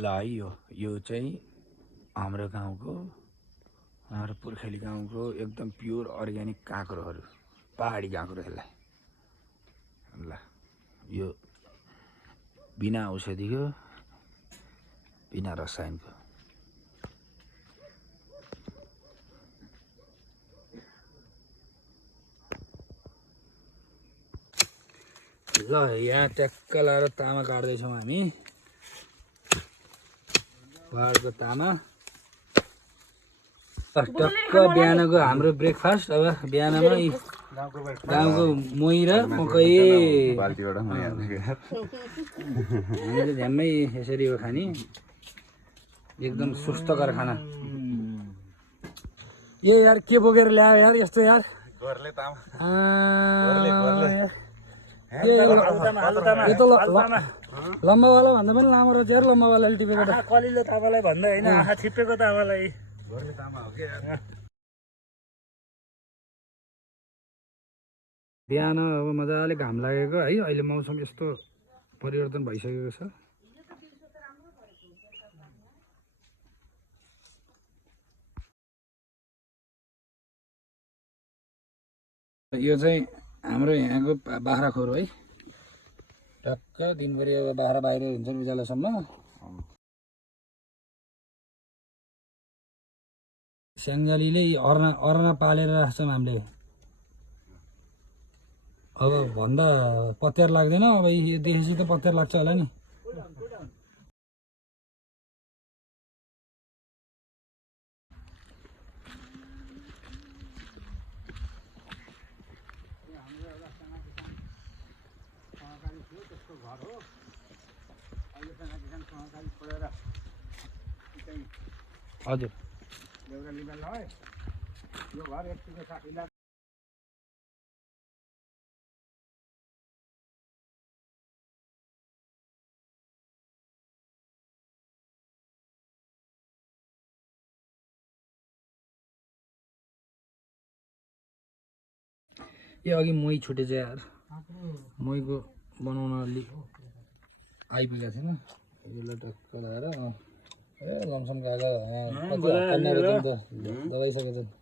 ल है यो चाहिँ हाम्रो गाउँको हाम्रो पुर्खेली गाउँको एकदम प्योर अर्ग्यानिक काँक्रोहरू पहाडी काँक्रो यसलाई ल यो बिना औषधिको बिना रसायनको ल यहाँ ट्याक्क लाएर तामा काट्दैछौँ हामी पहाडको तामा टक्क बिहानको हाम्रो ब्रेकफास्ट अब बिहानमा गाउँको मोही र मकै हामीले झ्याम्मै यसरी हो खाने एकदम स्वस्थकर खाना ए यार के बोकेर ल्यायो यार यस्तो यार लम्बावाला भन्दा पनि लामो रहेछ यार लम्बावालाले टिपेको त कलिलो तामालाई भन्दा होइन आँखा छिप्पेको तामालाई गोर्ले तामा हो के यार बिहान अब मजाले घाम लागेको है अहिले मौसम यस्तो परिवर्तन भइसकेको छ यो चाहिँ हाम्रो यहाँको बाख्रा खोर है टक्क दिनभरि अब बाख्रा बाहिर हुन्छन् उज्यालोसम्म स्याङ्जालीले अरना पालेर राख्छौँ हामीले अब भन्दा पत्यार लाग्दैन अब यो देखेपछि त पत्यार लाग्छ होला नि हजुर यो अघि मोही छुटेछ यार मोहीको बनाउन अलि आइपुगेको थिएन यसलाई टक्क लगाएर ए लमसम गागा दबाइसकेको छ